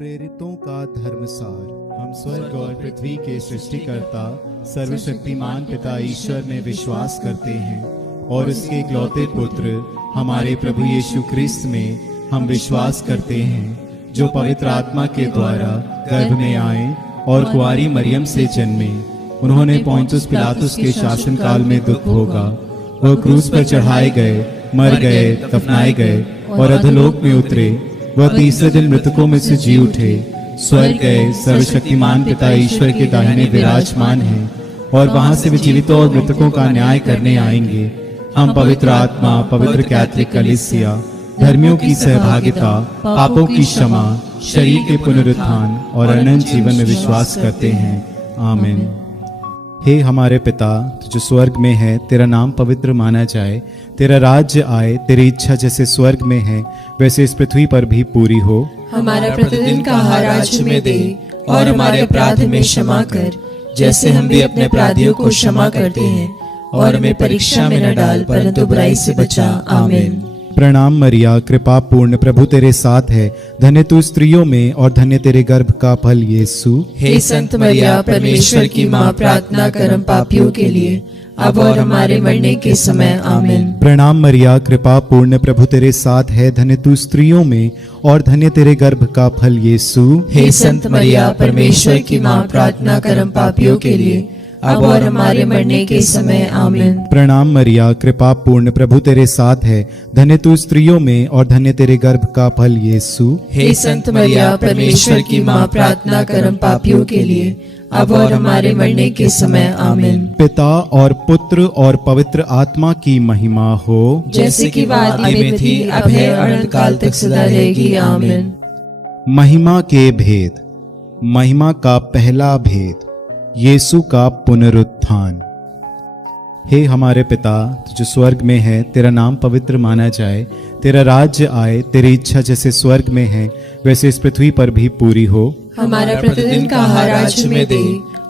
प्रेरितों का धर्मसार। हम स्वर्ग और पृथ्वी के सृष्टिकर्ता सर्वशक्तिमान पिता ईश्वर में विश्वास करते हैं और उसके इकलौते पुत्र हमारे प्रभु यीशु क्रिस्त में हम विश्वास करते हैं, जो पवित्र आत्मा के द्वारा गर्भ में आए और कुंवारी मरियम से जन्मे। उन्होंने पोंतियुस पिलातुस के शासन काल में दुख भोगा, वह क्रूस पर चढ़ाए गए, मर गए, दफनाए गए और अधोलोक में उतरे। वह तीसरे दिन मृतकों में से जी उठे, स्वर्ग गए, सर्वशक्तिमान पिता ईश्वर के दाहिने विराजमान हैं और वहां से वे जीवितों और मृतकों का न्याय करने आएंगे। हम पवित्र आत्मा, पवित्र कैथोलिक कलीसिया, धर्मियों की सहभागिता, पापों की क्षमा, शरीर के पुनरुत्थान और अनंत जीवन में विश्वास करते हैं। आमीन। हे हमारे पिता, जो स्वर्ग में है, तेरा नाम पवित्र माना जाए, तेरा राज्य आए, तेरी इच्छा जैसे स्वर्ग में है वैसे इस पृथ्वी पर भी पूरी हो। हमारा प्रतिदिन का आहार आज हमें दे और हमारे अपराध में क्षमा कर, जैसे हम भी अपने अपराधियों को क्षमा करते हैं, और हमें परीक्षा में न डाल परंतु बुराई से बचा। आमीन। प्रणाम मरिया, कृपा पूर्ण, प्रभु तेरे साथ है, धन्य तू स्त्रियों में और धन्य तेरे गर्भ का फल यीशु। हे संत मरिया, परमेश्वर की माँ, प्रार्थना कर हम पापियों के लिए अब और हमारे मरने के समय। आमीन। प्रणाम मरिया, कृपा पूर्ण, प्रभु तेरे साथ है, धन्य तू स्त्रियों में और धन्य तेरे गर्भ का फल यीशु। हे संत मरिया, परमेश्वर की माँ, प्रार्थना कर हम पापियों के लिए अब और हमारे मरने के समय। आमीन। प्रणाम मरिया, कृपा पूर्ण, प्रभु तेरे साथ है, धन्य तू स्त्रियों में और धन्य तेरे गर्भ का फल यीशु। हे संत मरिया, परमेश्वर की माँ, प्रार्थना कर हम पापियों के लिए अब और हमारे मरने के समय। आमीन। पिता और पुत्र और पवित्र आत्मा की महिमा हो, जैसे कि आदि में थी, अब है और अनंत काल तक सदा रहेगी। आमीन। महिमा के भेद। महिमा का पहला भेद, यीशु का पुनरुत्थान। हे हमारे पिता, जो स्वर्ग में है, तेरा नाम पवित्र माना जाए, तेरा राज्य आए, तेरी इच्छा जैसे स्वर्ग में है वैसे इस पृथ्वी पर भी पूरी हो। हमारा प्रतिदिन का आहार आज हमें दे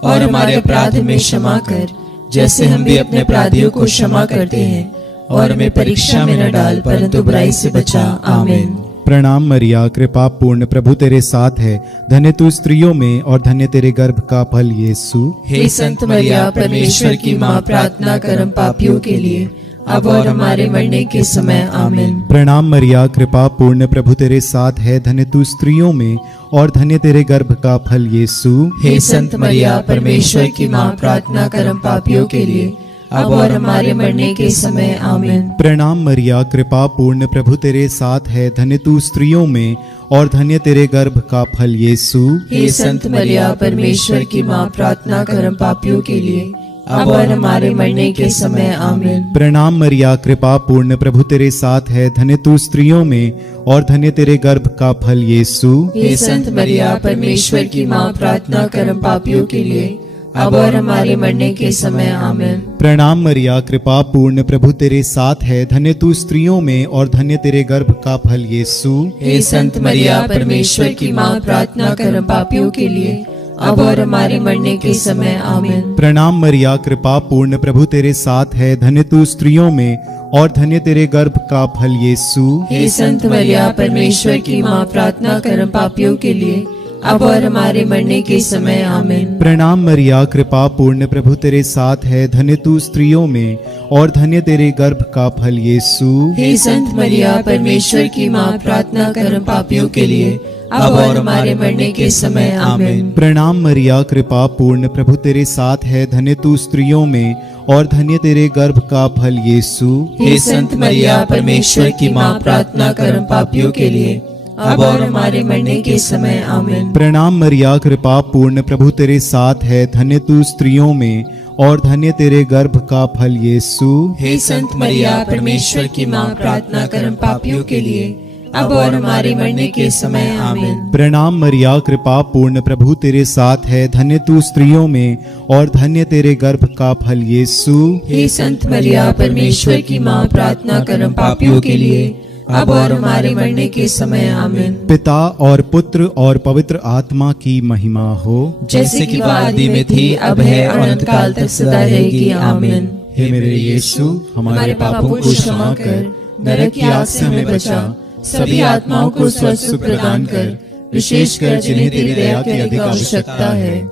और हमारे अपराध में क्षमा कर, जैसे हम भी अपने अपराधियों को क्षमा करते हैं, और हमें परीक्षा में न डाल परंतु बुराई से बचा। आमीन। प्रणाम मरिया, कृपा पूर्ण, प्रभु तेरे साथ है, धन्य तू स्त्रियों में और धन्य तेरे गर्भ का फल यीशु। हे संत मरिया, परमेश्वर की माँ, प्रार्थना कर हम पापियों के लिए अब और हमारे मरने के समय। आमीन। प्रणाम मरिया, कृपा पूर्ण, प्रभु तेरे साथ है, धन्य तू स्त्रियों में और धन्य तेरे गर्भ का फल यीशु। हे संत मरिया, परमेश्वर की माँ, प्रार्थना कर हम पापियों के लिए अब और हमारे मरने के समय। आमीन। प्रणाम मरिया, कृपा पूर्ण, प्रभु तेरे साथ है, धन्य तू स्त्रियों में और धन्य तेरे गर्भ का फल यीशु। हे संत मरिया, परमेश्वर की माँ, प्रार्थना कर हम पापियों के लिए अब और हमारे मरने के समय। आमीन। प्रणाम मरिया, कृपा पूर्ण, प्रभु तेरे साथ है, धन्य तू स्त्रियों में और धन्य तेरे गर्भ का फल यीशु। हे संत मरिया, परमेश्वर की माँ, प्रार्थना कर हम पापियों के लिए अब और हमारे मरने के समय। आमीन। प्रणाम मरिया, कृपा पूर्ण, प्रभु तेरे साथ है, धन्य तू स्त्रियों में और धन्य तेरे गर्भ का फल यीशु। हे संत मरिया, परमेश्वर की माँ, प्रार्थना कर हम पापियों के लिए अब और हमारे मरने के समय। आमीन। प्रणाम मरिया, कृपा पूर्ण, प्रभु तेरे साथ है, धन्य तू स्त्रियों में और धन्य तेरे गर्भ का फल यीशु। हे संत मरिया, परमेश्वर की माँ, प्रार्थना कर हम पापियों के लिए अब और हमारे मरने के समय। आमीन। प्रणाम मरिया, कृपा पूर्ण, प्रभु तेरे साथ है, धन्य तू स्त्रियों में और धन्य तेरे गर्भ का फल यीशु। हे संत मरिया, परमेश्वर की माँ, प्रार्थना कर हम पापियों के लिए अब और हमारे मरने के समय। आमीन। प्रणाम मरिया, कृपा पूर्ण, प्रभु तेरे साथ है, धन्य तू स्त्रियों में और धन्य तेरे गर्भ का फल यीशु। हे संत मरिया, परमेश्वर की माँ, प्रार्थना कर हम पापियों के लिए अब और हमारे मरने के समय। आमीन। प्रणाम मरिया, कृपा पूर्ण, प्रभु तेरे साथ है, धन्य तू स्त्रियों में और धन्य तेरे गर्भ का फल यीशु। हे संत मरिया, परमेश्वर की माँ, प्रार्थना कर हम पापियों के लिए अब और हमारे मरने के समय। आमीन। प्रणाम मरिया, कृपा पूर्ण, प्रभु तेरे साथ है, धन्य तू स्त्रियों में और धन्य तेरे गर्भ का फल यीशु। हे संत मरिया, परमेश्वर की माँ, प्रार्थना कर हम पापियों के लिए अब और हमारे मरने के समय। आमीन। पिता और पुत्र और पवित्र आत्मा की महिमा हो, जैसे कि आदि में थी, अब है और अनंत काल तक सदा रहेगी। आमीन। हे मेरे यीशु, हमारे पापों को क्षमा कर, नरक की आग से हमें बचा, सभी आत्माओं को स्वर्ग सुख प्रदान कर, विशेषकर जिन्हें तेरी दया की अधिक आवश्यकता है।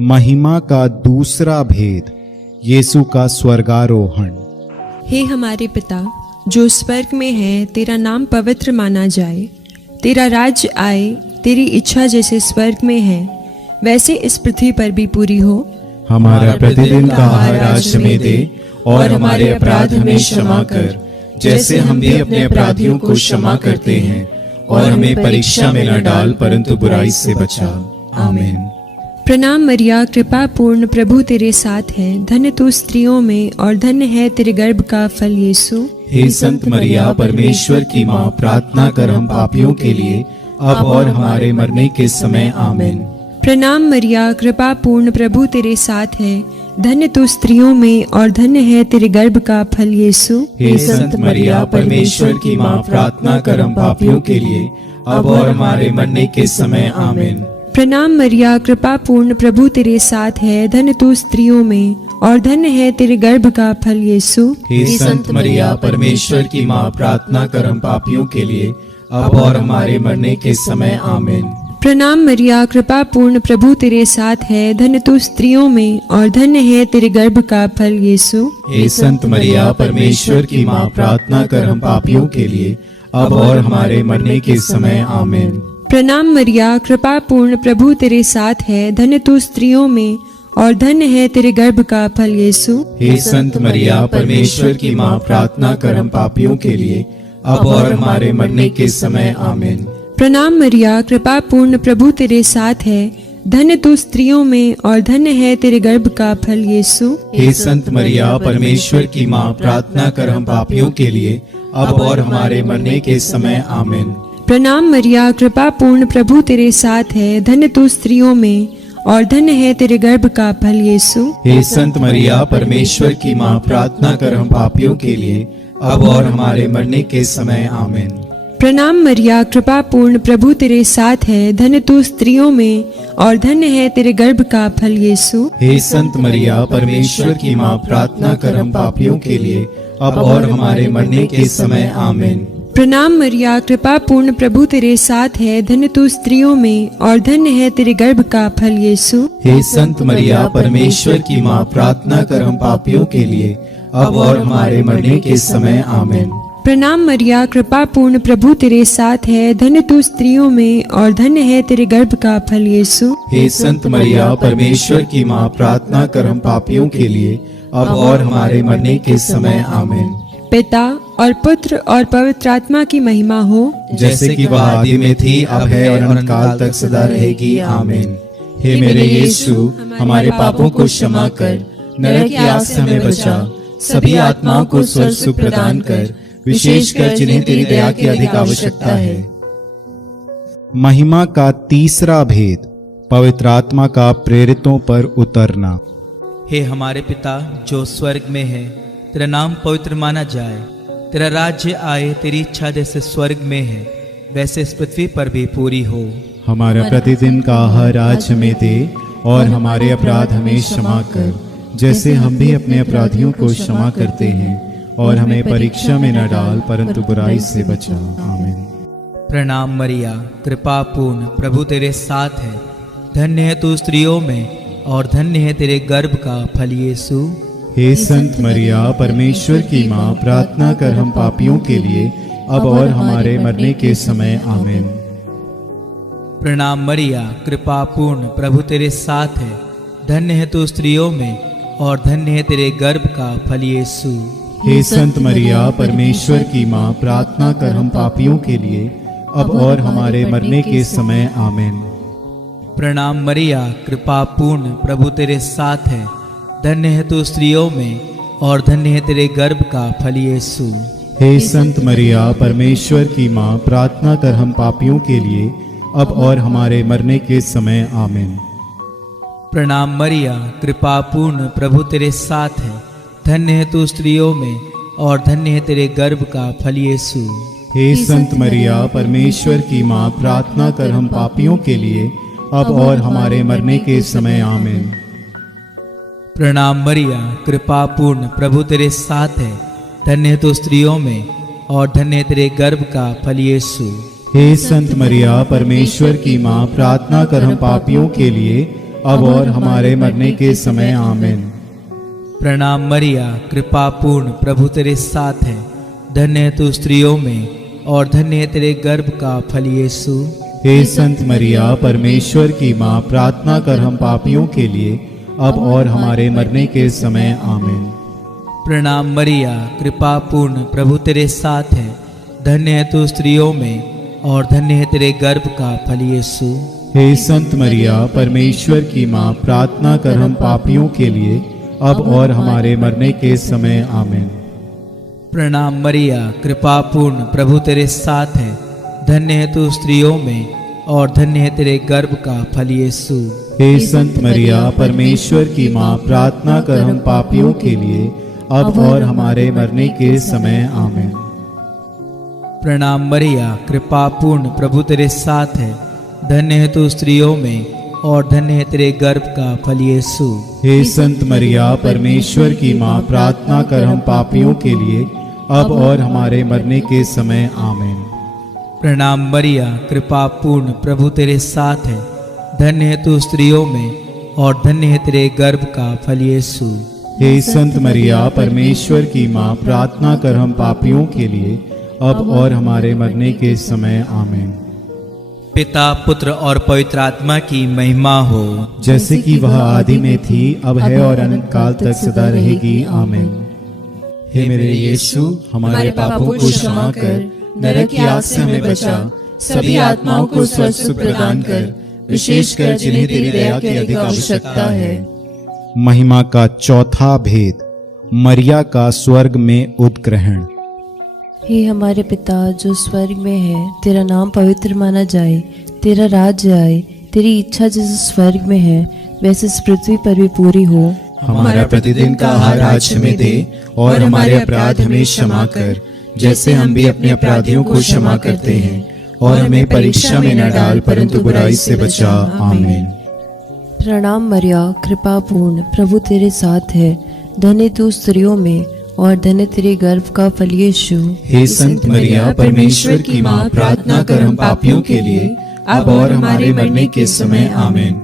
महिमा का दूसरा भेद, यीशु का स्वर्गारोहण। हे हमारे पिता जो स्वर्ग में है, तेरा नाम पवित्र माना जाए। तेरा राज्य आए, तेरी इच्छा जैसे स्वर्ग में है वैसे इस पृथ्वी पर भी पूरी हो। हमारा प्रतिदिन का आहार आज हमें दे, और हमारे अपराध हमें क्षमा कर, जैसे हम भी अपने अपराधियों को क्षमा करते हैं। और हमें परीक्षा में न डाल, परंतु बुराई से बचा। आमीन। प्रणाम मरिया, कृपा पूर्ण, प्रभु तेरे साथ है। धन्य तू स्त्रियों में और धन्य है तेरे गर्भ का फल यीशु। हे संत मरिया, परमेश्वर की माँ, प्रार्थना कर हम पापियों के लिए, अब और हमारे मरने के समय। आमीन। प्रणाम मरिया, कृपा पूर्ण, प्रभु तेरे साथ है। धन्य तू स्त्रियों में और धन्य है तेरे गर्भ का फल यीशु। हे संत मरिया, परमेश्वर की माँ, प्रार्थना कर हम पापियों के लिए, अब और हमारे मरने के समय। आमीन। प्रणाम मरिया, कृपा पूर्ण, प्रभु तेरे साथ है। धन्य तू स्त्रियों में और धन्य है तेरे गर्भ का फल यीशु। हे संत मरिया, परमेश्वर की माँ, प्रार्थना कर हम पापियों के लिए, अब और हमारे मरने के समय। आमीन। प्रणाम मरिया, कृपा पूर्ण, प्रभु तेरे साथ है। धन्य तू स्त्रियों में और धन्य है तेरे गर्भ का फल यीशु। हे संत मरिया, परमेश्वर की माँ, प्रार्थना कर हम पापियों के लिए, अब और हमारे मरने के समय। आमीन। प्रणाम मरिया, कृपा पूर्ण, प्रभु तेरे साथ है। धन्य तू स्त्रियों में और धन्य है तेरे गर्भ का फल यीशु। हे संत मरिया, परमेश्वर की माँ, प्रार्थना कर हम पापियों के लिए, अब और हमारे मरने के समय। आमीन। प्रणाम मरिया, कृपा पूर्ण, प्रभु तेरे साथ है। धन्य तू स्त्रियों में और धन्य है तेरे गर्भ का फल यीशु। हे संत मरिया, परमेश्वर की माँ, प्रार्थना कर हम पापियों के लिए, अब और हमारे मरने के समय। आमीन। प्रणाम मरिया, कृपा पूर्ण, प्रभु तेरे साथ है। धन्य तू स्त्रियों में और धन्य है तेरे गर्भ का फल यीशु। हे संत मरिया, परमेश्वर की माँ, प्रार्थना कर हम पापियों के लिए, अब और हमारे मरने के समय। आमीन। प्रणाम मरिया, कृपा पूर्ण, प्रभु तेरे साथ है। धन्य तू स्त्रियों में और धन्य है तेरे गर्भ का फल यीशु। हे संत मरिया, परमेश्वर की माँ, प्रार्थना कर हम पापियों के लिए, अब और हमारे मरने के समय। आमीन। प्रणाम मरिया, कृपा पूर्ण, प्रभु तेरे साथ है। धन्य तू स्त्रियों में और धन्य है तेरे गर्भ का फल यीशु। हे संत मरिया, परमेश्वर की माँ, प्रार्थना कर हम पापियों के लिए, अब और हमारे मरने के समय। आमीन। प्रणाम मरिया, कृपा पूर्ण, प्रभु तेरे साथ है। धन्य तू स्त्रियों में और धन्य है तेरे गर्भ का फल यीशु। हे संत मरिया, परमेश्वर की माँ, प्रार्थना कर हम पापियों के लिए, अब और हमारे मरने के समय। आमीन। पिता और पुत्र और पवित्र आत्मा की महिमा हो, जैसे कि वह आदि में थी, अब है और अनंत काल तक सदा रहेगी। आमीन। हे मेरे यीशु, हमारे पापों को क्षमा कर, नरक की आग से हमें बचा, सभी आत्माओं को स्वर्ग सुख प्रदान कर, विशेषकर जिन्हें तेरी दया की अधिक आवश्यकता है। महिमा का तीसरा भेद, पवित्र आत्मा का प्रेरितों पर उतरना। हे हमारे पिता जो स्वर्ग में है, तेरा नाम पवित्र माना जाए। तेरा राज्य आए, तेरी इच्छा जैसे स्वर्ग में है वैसे इस पृथ्वी पर भी पूरी हो। हमारा प्रतिदिन का आहार आज हमें दे, और हमारे अपराध हमें क्षमा कर, जैसे हम भी अपने अपराधियों को क्षमा करते हैं। और हमें परीक्षा में न डाल, परंतु बुराई से बचा। आमीन। प्रणाम मरिया, कृपा पूर्ण, प्रभु तेरे साथ है। धन्य है तू स्त्रियों में और धन्य है तेरे गर्भ का फल यीशु। हे संत मरिया, परमेश्वर की माँ, प्रार्थना कर हम पापियों के लिए, अब और हमारे मरने के समय। आमीन। प्रणाम मरिया, कृपा पूर्ण, प्रभु तेरे साथ है। धन्य है तू स्त्रियों में और धन्य है तेरे गर्भ का फल यीशु। हे संत मरिया, परमेश्वर की माँ, प्रार्थना कर हम पापियों के लिए, अब और हमारे मरने के समय। आमीन। प्रणाम मरिया, कृपा पूर्ण, प्रभु तेरे साथ है। धन्य है तू स्त्रियों में और धन्य है तेरे गर्भ का फल यीशु। हे संत मरिया, परमेश्वर की माँ, प्रार्थना कर हम पापियों के लिए, अब और हमारे मरने के समय। आमीन। प्रणाम मरिया, कृपा पूर्ण, प्रभु तेरे साथ है। धन्य है तू स्त्रियों में और धन्य है तेरे गर्भ का फल यीशु। हे संत मरिया, परमेश्वर की माँ, प्रार्थना कर हम पापियों के लिए, अब और हमारे मरने के समय। आमीन। प्रणाम मरिया, कृपा पूर्ण, प्रभु तेरे साथ है। धन्य है तू स्त्रियों में और धन्य है तेरे गर्भ का फल यीशु। हे संत मरिया परमेश्वर की माँ, प्रार्थना कर हम पापियों के लिए अब और हमारे मरने के समय आमीन। प्रणाम मरिया, कृपा पूर्ण, प्रभु तेरे साथ है। धन्य है तू स्त्रियों में और धन्य है तेरे गर्भ का फल यीशु। हे संत मरिया परमेश्वर की माँ, प्रार्थना कर हम पापियों के लिए अब और हमारे मरने के समय आमीन। प्रणाम मरिया, कृपा पूर्ण, प्रभु तेरे साथ है। धन्य है तू स्त्रियों में और धन्य है तेरे गर्भ का फल यीशु। हे संत मरिया परमेश्वर की माँ, प्रार्थना कर हम पापियों के लिए अब और हमारे मरने के समय आमीन। प्रणाम मरिया, कृपा पूर्ण, प्रभु तेरे साथ है। धन्य है तू स्त्रियों में और धन्य है तेरे गर्भ का फल यीशु। हे संत मरिया परमेश्वर की माँ, प्रार्थना कर हम पापियों के लिए अब और हमारे मरने के समय आमीन। प्रणाम मरिया, कृपा पूर्ण, प्रभु तेरे साथ है। धन्य है तू स्त्रियों में और धन्य है तेरे गर्भ का फल यीशु। हे संत मरिया परमेश्वर की माँ, प्रार्थना कर हम पापियों के लिए अब और हमारे मरने के समय आमीन। प्रणाम मरिया, कृपा पूर्ण, प्रभु तेरे साथ है। धन्य है तू स्त्रियों में और धन्य है तेरे गर्भ का फल यीशु। हे संत मरिया परमेश्वर की माँ, प्रार्थना कर हम पापियों के लिए अब और हमारे मरने के समय आमीन। पिता, पुत्र और पवित्र आत्मा की महिमा हो, जैसे कि वह आदि में थी, अब है और अनंत काल तक सदा रहेगी आमीन। हे मेरे यीशु, हमारे पापों को क्षमा कर, नरक की आग से हमें बचा, सभी आत्माओं को स्वर्ग सुख प्रदान कर, विशेषकर जिन्हें तेरी दया की अधिक आवश्यकता है। महिमा का चौथा भेद, मरिया का स्वर्ग में उपग्रहण। हे हमारे पिता जो स्वर्ग में है, तेरा नाम पवित्र माना जाए, तेरा राज्य आए, तेरी इच्छा जैसे स्वर्ग में है वैसे इस पृथ्वी पर भी पूरी हो। हमारा प्रतिदिन का आहार आज हमें दे और हमारे अपराध हमें क्षमा कर, जैसे हम भी अपने अपराधियों को क्षमा करते हैं, और हमें परीक्षा में न डाल परंतु बुराई से बचा। आमीन। प्रणाम मरिया, कृपा पूर्ण, प्रभु तेरे साथ है। धन्य तू स्त्रियों में और धन्य तेरे गर्भ का फल यीशु। हे संत मरिया परमेश्वर की माँ, प्रार्थना कर हम पापियों के लिए अब और हमारे मरने के समय आमीन।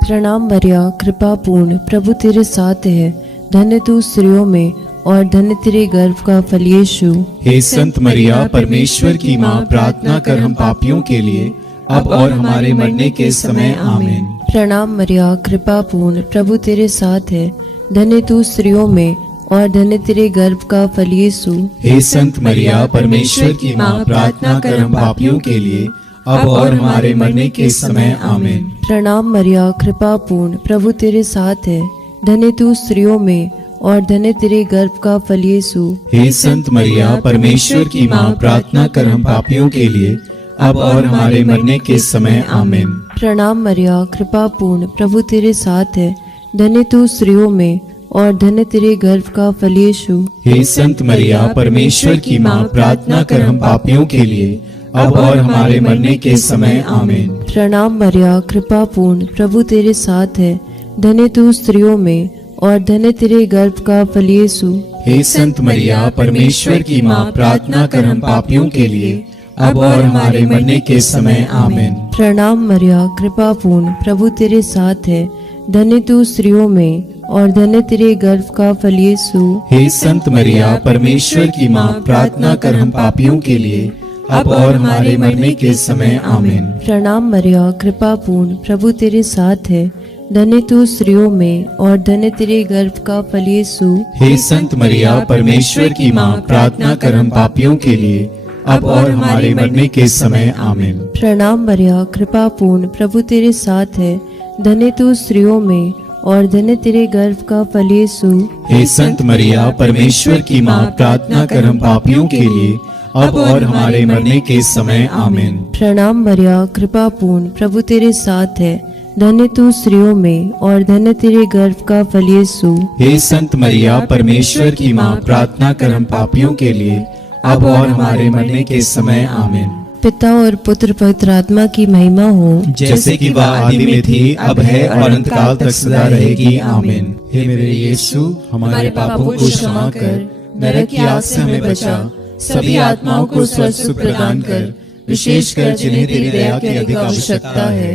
प्रणाम मरिया, कृपा पूर्ण, प्रभु तेरे साथ है। धन्य तू स्त्रियों में और धन्य तेरे गर्भ का फल यीशु। हे संत मरिया परमेश्वर की माँ, प्रार्थना कर हम पापियों के लिए अब और हमारे मरने के समय आमीन। प्रणाम मरिया, कृपा पूर्ण, प्रभु तेरे साथ है। धन्य तू स्त्रियों में और धन्य तेरे गर्भ का फल यीशु। हे संत मरिया परमेश्वर की माँ, प्रार्थना कर हम पापियों के लिए अब और हमारे मरने के समय आमीन। प्रणाम मरिया, कृपा पूर्ण, प्रभु तेरे साथ है। धन्य तू स्त्रियों में और धन्य तेरे गर्भ का फल यीशु। हे संत मरिया परमेश्वर की माँ, प्रार्थना कर हम पापियों के लिए अब और हमारे मरने के समय आमीन। प्रणाम मरिया, कृपा पूर्ण, प्रभु तेरे साथ है। धन्य तू स्त्रियों में और धन्य तेरे गर्भ का फल यीशु। हे संत मरिया परमेश्वर की माँ, प्रार्थना कर हम पापियों के लिए अब और हमारे मरने के समय आमीन। प्रणाम मरिया, कृपा पूर्ण, प्रभु तेरे साथ है। धन्य तू स्त्रियों में और धन्य तेरे गर्भ का फल यीशु। हे संत मरिया परमेश्वर की माँ, प्रार्थना कर हम पापियों के लिए अब और हमारे मरने के समय आमीन। प्रणाम मरिया, कृपा पूर्ण, प्रभु तेरे साथ है। धन्य तू स्त्रियों में और धन्य तेरे गर्भ का फल यीशु। हे संत मरिया परमेश्वर की माँ, प्रार्थना कर हम पापियों के लिए अब और हमारे मरने के समय आमीन। प्रणाम मरिया, कृपा पूर्ण, प्रभु तेरे साथ है। धन्य तू स्त्रियों में और धन्य तेरे गर्भ का फल यीशु। हे संत मरिया परमेश्वर की माँ, प्रार्थना कर हम पापियों के लिए अब और हमारे मरने के समय आमीन। प्रणाम मरिया, कृपा पूर्ण, प्रभु तेरे साथ है। धन्य तू स्त्रियों में और धन्य तेरे गर्भ का फल यीशु। हे संत मरिया परमेश्वर की माँ, प्रार्थना कर हम पापियों के लिए अब और हमारे मरने के समय आमीन। प्रणाम मरिया, कृपा पूर्ण, प्रभु तेरे साथ है। धन्य तू स्त्रियों में और धन्य तेरे गर्भ का फल यीशु। हे संत मरिया परमेश्वर की माँ, प्रार्थना कर हम पापियों के लिए अब और हमारे मरने के समय आमीन। पिता और पुत्र पवित्र आत्मा की महिमा हो, जैसे कि वह आदि में थी, अब है और अनंत काल तक सदा रहेगी आमीन। हे मेरे यीशु, हमारे पापों को क्षमा कर, नरक की आग से हमें बचा, सभी आत्माओं को स्वर्ग सुख प्रदान कर, विशेषकर जिन्हें तेरी दया की अधिक आवश्यकता है।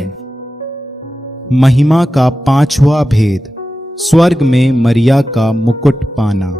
महिमा का पांचवा भेद, स्वर्ग में मरिया का मुकुट पाना।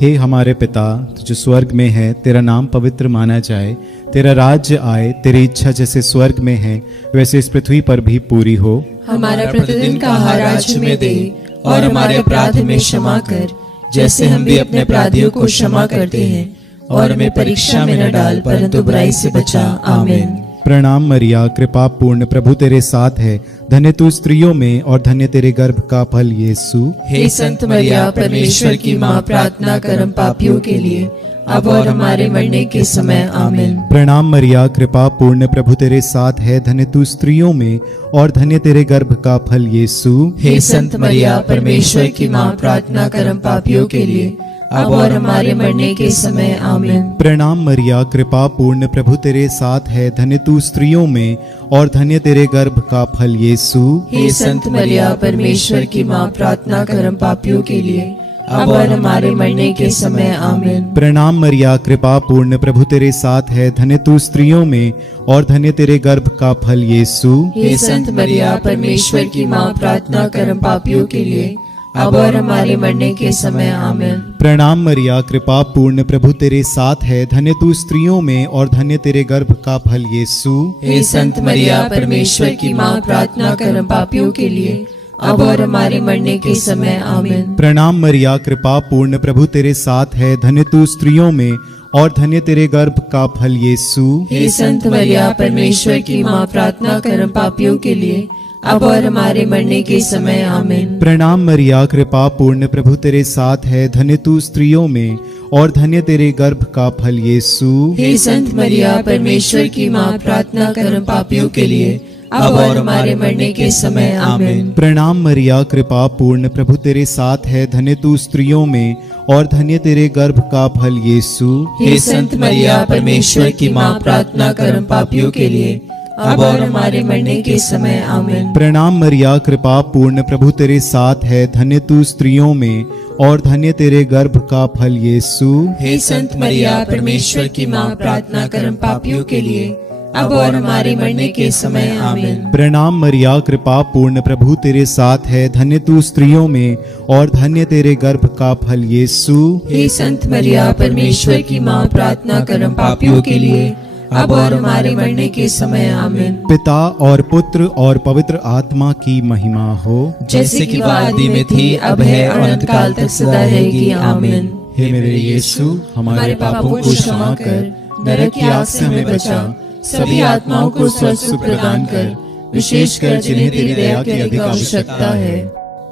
हे हमारे पिता, तू जो स्वर्ग में है, तेरा नाम पवित्र माना जाए, तेरा राज्य आए, तेरी इच्छा जैसे स्वर्ग में है वैसे इस पृथ्वी पर भी पूरी हो। हमारा प्रतिदिन का आहार आज हमें दे, और हमारे अपराध में क्षमा कर, जैसे हम भी अपने अपराधियों को क्षमा करते हैं, और हमें परीक्षा में न डाल, परंतु बुराई से बचा। आमीन। प्रणाम मरिया, कृपा पूर्ण, प्रभु तेरे साथ है, धन्य तू स्त्रियों में और धन्य तेरे गर्भ का फल यीशु। हे संत मरिया, परमेश्वर की माँ, प्रार्थना कर हम पापियों के लिए, अब और हमारे मरने के समय। आमीन। प्रणाम मरिया, कृपा पूर्ण, प्रभु तेरे साथ है, धन्य तू स्त्रियों में और धन्य तेरे गर्भ का फल यीशु। हे संत मरिया, परमेश्वर की माँ, प्रार्थना कर हम पापियों के लिए, अब और हमारे मरने के समय। आमीन। प्रणाम मरिया, कृपा पूर्ण, प्रभु तेरे साथ है, धन्य तू स्त्रियों में और धन्य तेरे गर्भ का फल यीशु। हे संत मरिया, परमेश्वर की माँ, प्रार्थना कर हम पापियों के लिए, अब और हमारे मरने के समय। आमीन। प्रणाम मरिया, कृपा पूर्ण, प्रभु तेरे साथ है, धन्य तू स्त्रियों में और धन्य तेरे गर्भ का फल यीशु। हे संत मरिया, परमेश्वर की माँ, प्रार्थना कर हम पापियों के लिए, अब और हमारे मरने के समय। आमीन। प्रणाम मरिया, कृपा पूर्ण, प्रभु तेरे साथ है, धन्य तू स्त्रियों में और धन्य तेरे गर्भ का फल यीशु। हे संत मरिया, परमेश्वर की माँ, प्रार्थना कर हम पापियों के लिए, अब और हमारे मरने के समय। आमीन। प्रणाम मरिया, कृपा पूर्ण, प्रभु तेरे साथ है, धन्य तू स्त्रियों में और धन्य तेरे गर्भ का फल यीशु। हे संत मरिया, परमेश्वर की माँ, प्रार्थना कर हम पापियों के लिए, अब और हमारे मरने के समय। आमीन। प्रणाम मरिया, कृपा पूर्ण, प्रभु तेरे साथ है, धन्य तू स्त्रियों में और धन्य तेरे गर्भ का फल यीशु। हे संत मरिया, परमेश्वर की माँ, प्रार्थना कर हम पापियों के लिए, अब और हमारे मरने के समय। आमीन। प्रणाम मरिया, कृपा पूर्ण, प्रभु तेरे साथ है, धन्य तू स्त्रियों में और धन्य तेरे गर्भ का फल यीशु। हे संत मरिया, परमेश्वर की माँ, प्रार्थना कर हम पापियों के लिए, अब और हमारे मरने के समय। आमीन। प्रणाम मरिया, कृपा पूर्ण, प्रभु तेरे साथ है, धन्य तू स्त्रियों में और धन्य तेरे गर्भ का फल यीशु। हे संत मरिया, परमेश्वर की माँ, प्रार्थना कर हम पापियों के लिए, अब और हमारे मरने के समय। आमीन। प्रणाम मरिया, कृपा पूर्ण, प्रभु तेरे साथ है, धन्य तू स्त्रियों में और धन्य तेरे गर्भ का फल यीशु। हे संत मरिया, परमेश्वर की माँ, प्रार्थना कर हम पापियों के लिए, अब और हमारे मरने के समय। आमीन। पिता और पुत्र और पवित्र आत्मा की महिमा हो, जैसे कि वह आदि में थी, अब है और अनंत काल तक सदा रहेगी। आमीन। हे मेरे यीशु, हमारे पापों को क्षमा कर, नरक की आग से हमें बचा, सभी आत्माओं को स्वर्ग सुख प्रदान कर, विशेषकर जिन्हें तेरी दया की अधिक आवश्यकता है।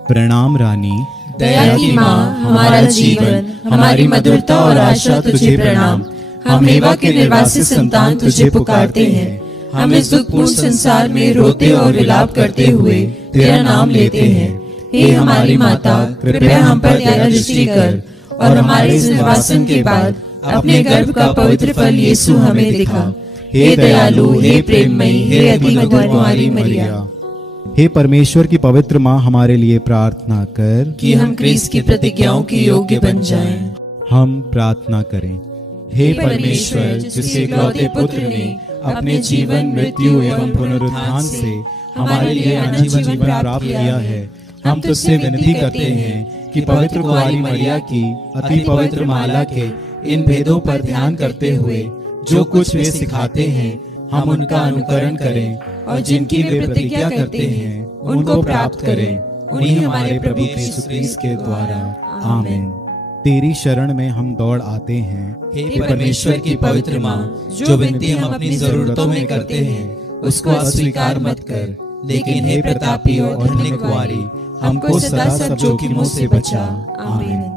प्रणाम रानी, दया की माँ, हमारा जीवन, हमारी मधुरता और आशा तुझे प्रणाम। हम एवा के निर्वासित संतान तुझे पुकारते हैं, हम इस दुखपूर्ण संसार में रोते और विलाप करते हुए तेरा नाम लेते हैं। हे हमारी माता, कृपया हम पर दया दृष्टि कर, और हमारे इस निर्वासन के बाद अपने गर्भ का पवित्र फल यीशु हमें दिखा। हे दयालु, हे प्रेममयी, हे अति मधुर कुंवारी मरिया, हे परमेश्वर की पवित्र माँ, हमारे लिए प्रार्थना कर कि हम क्रिस्त की प्रतिज्ञाओं के योग्य बन जाएं। हम प्रार्थना करें। हे परमेश्वर, जिसके इकलौते पुत्र ने अपने जीवन, मृत्यु एवं पुनरुत्थान से हमारे लिए अनंत जीवन प्राप्त किया है, हम तुझसे विनती करते हैं कि पवित्र कुंवारी मरिया की अति पवित्र माला के इन भेदों पर ध्यान करते हुए जो कुछ वे सिखाते हैं, हम उनका अनुकरण करें और जिनकी वे प्रतिज्ञा करते हैं उनको प्राप्त करें, उन्हीं हमारे प्रभु यीशु क्रिस्त के द्वारा। आमीन। तेरी शरण में हम दौड़ आते हैं। हे परमेश्वर की पवित्र माँ, जो विनती हम अपनी जरूरतों में करते हैं उसको अस्वीकार मत कर, लेकिन हे प्रतापी और धन्य कुंवारी, हमको सदा सब जोखिमों से बचा। आमीन।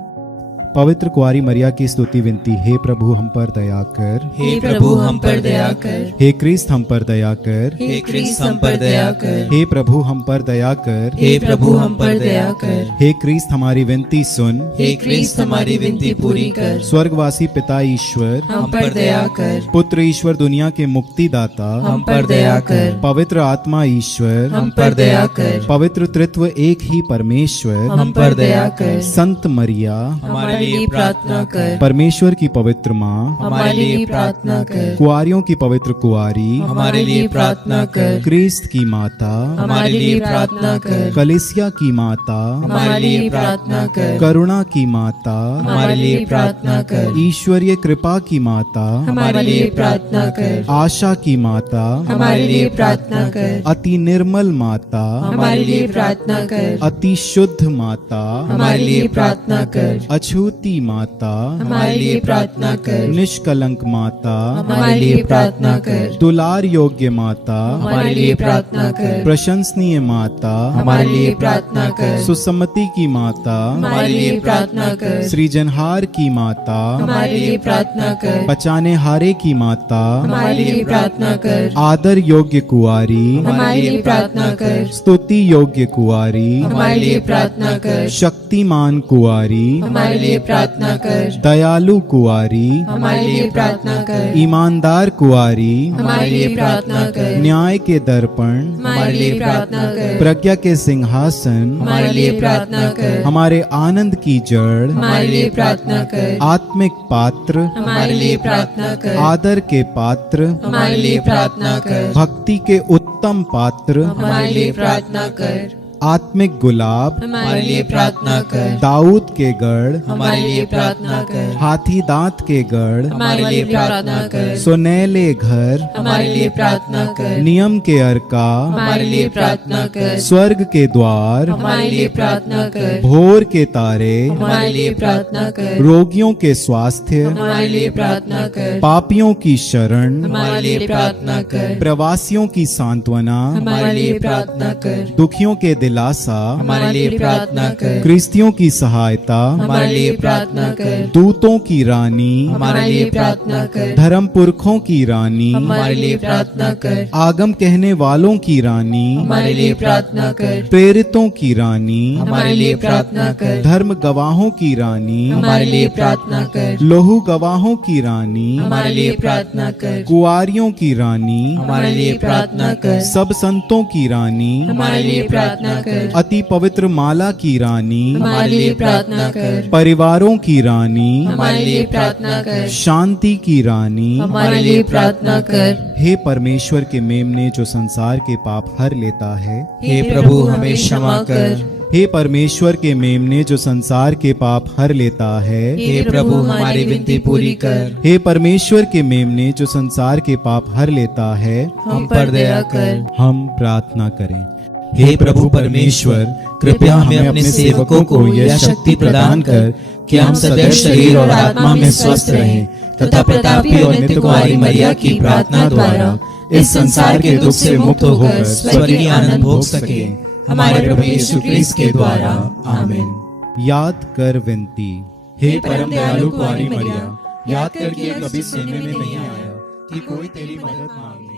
पवित्र कुंवारी मरिया की स्तुति विनती। हे प्रभु हम पर दया कर, हे प्रभु हम पर दया कर, हे क्रिस्त हम पर दया कर, हे क्रिस्त हम पर दया कर, हे प्रभु हम पर दया कर, हे प्रभु हम पर दया कर, हे क्रिस्त हमारी विनती सुन, हे क्रिस्त हमारी विनती पूरी कर, स्वर्गवासी पिता ईश्वर हम पर दया कर, पुत्र ईश्वर दुनिया के मुक्तिदाता हम पर दया कर, पवित्र आत्मा ईश्वर हम पर दया कर, पवित्र तृत्व एक ही परमेश्वर हम पर दया कर, संत मरिया हमारे हमारे लिए प्रार्थना कर। परमेश्वर की पवित्र माँ, हमारे लिए प्रार्थना कर। कुआरियों की पवित्र कुआरी, हमारे लिए प्रार्थना कर। क्रिस्त की माता, हमारे लिए प्रार्थना कर। कलीसिया की माता, हमारे लिए प्रार्थना कर। करुणा की माता, हमारे लिए प्रार्थना कर। ईश्वरीय कृपा की माता, हमारे लिए प्रार्थना कर। आशा की माता, हमारे लिए प्रार्थना कर। अति निर्मल माता, हमारे लिए प्रार्थना कर। अति शुद्ध माता, हमारे लिए प्रार्थना कर। अछूती माता, हमारे लिए प्रार्थना कर। निष्कलंक माता, हमारे लिए प्रार्थना कर। दुलार योग्य माता, हमारे लिए प्रार्थना कर। प्रशंसनीय माता, हमारे लिए प्रार्थना कर। सुसम्मति की माता, हमारे लिए प्रार्थना कर। सृजनहार की माता, हमारे लिए प्रार्थना कर। बचाने हारे की माता, हमारे लिए प्रार्थना कर। आदर योग्य कुआरी, हमारे लिए प्रार्थना कर। स्तुति योग्य कुआरी, हमारे लिए प्रार्थना कर। शक्तिमान कुआरी, हमारे लिए प्रार्थना कर। दयालु कुआरी, हमारे लिए प्रार्थना कर। ईमानदार कुआरी, हमारे लिए प्रार्थना कर। न्याय के दर्पण, हमारे लिए प्रार्थना कर। प्रज्ञा के सिंहासन, हमारे लिए प्रार्थना कर। हमारे आनंद की जड़, हमारे लिए प्रार्थना कर। आत्मिक पात्र, हमारे लिए प्रार्थना कर। आदर के पात्र, हमारे लिए प्रार्थना कर। भक्ति के उत्तम पात्र, हमारे लिए प्रार्थना कर। आत्मिक गुलाब, हमारे लिए प्रार्थना कर। दाऊद के गढ़, हमारे लिए प्रार्थना कर। हाथी दांत के गढ़, हमारे लिए प्रार्थना कर। सुनैले घर, हमारे लिए प्रार्थना कर। नियम के अर्का, हमारे लिए प्रार्थना कर। स्वर्ग के द्वार, हमारे लिए प्रार्थना कर। भोर के तारे, हमारे लिए प्रार्थना कर। रोगियों के स्वास्थ्य, हमारे लिए प्रार्थना कर। पापियों की शरण, हमारे लिए प्रार्थना कर। प्रवासियों की सांत्वना, हमारे लिए प्रार्थना कर। दुखियों के दिलासा, हमारे लिए प्रार्थना कर। क्रिस्तियों की सहायता, हमारे लिए प्रार्थना कर। दूतों की रानी, हमारे लिए प्रार्थना कर। धर्म पुरखों की रानी, हमारे लिए प्रार्थना कर। आगम कहने वालों की रानी, हमारे लिए प्रार्थना कर। प्रेरितों की रानी, हमारे लिए प्रार्थना कर। धर्म गवाहों की रानी, हमारे लिए प्रार्थना कर। लोहू गवाहों की रानी, हमारे लिए प्रार्थना कर। कुआरियों की रानी, हमारे लिए प्रार्थना कर। सब संतों की रानी, हमारे लिए प्रार्थना कर। अति पवित्र माला की रानी, हमारे लिए प्रार्थना कर। परिवारों की रानी, हमारे लिए प्रार्थना कर। शांति की रानी, हमारे लिए प्रार्थना कर। हे परमेश्वर के मेमने जो संसार के पाप हर लेता है, हे प्रभु हमें क्षमा कर। हे परमेश्वर के मेमने जो संसार के पाप हर लेता है, हे प्रभु हमारी विनती पूरी कर। हे परमेश्वर के मेमने जो संसार के पाप हर लेता है, हम पर दया कर। हम प्रार्थना करें। हे प्रभु परमेश्वर, कृपया हमें अपने सेवकों को यह शक्ति प्रदान कर कि हम सदैव शरीर और आत्मा में स्वस्थ रहें तथा प्रतापी और नित्य कुमारी मरिया की प्रार्थना द्वारा इस संसार के दुख से मुक्त होकर स्वर्गीय आनंद भोग सके। हमारे प्रभु यीशु क्रिस्त के द्वारा, आमीन। याद कर विनती। हे परम दयालु कुमारी मरिया, याद कर कि ये कभी सुनने में नहीं आया कि कोई तेरी मदद मांगने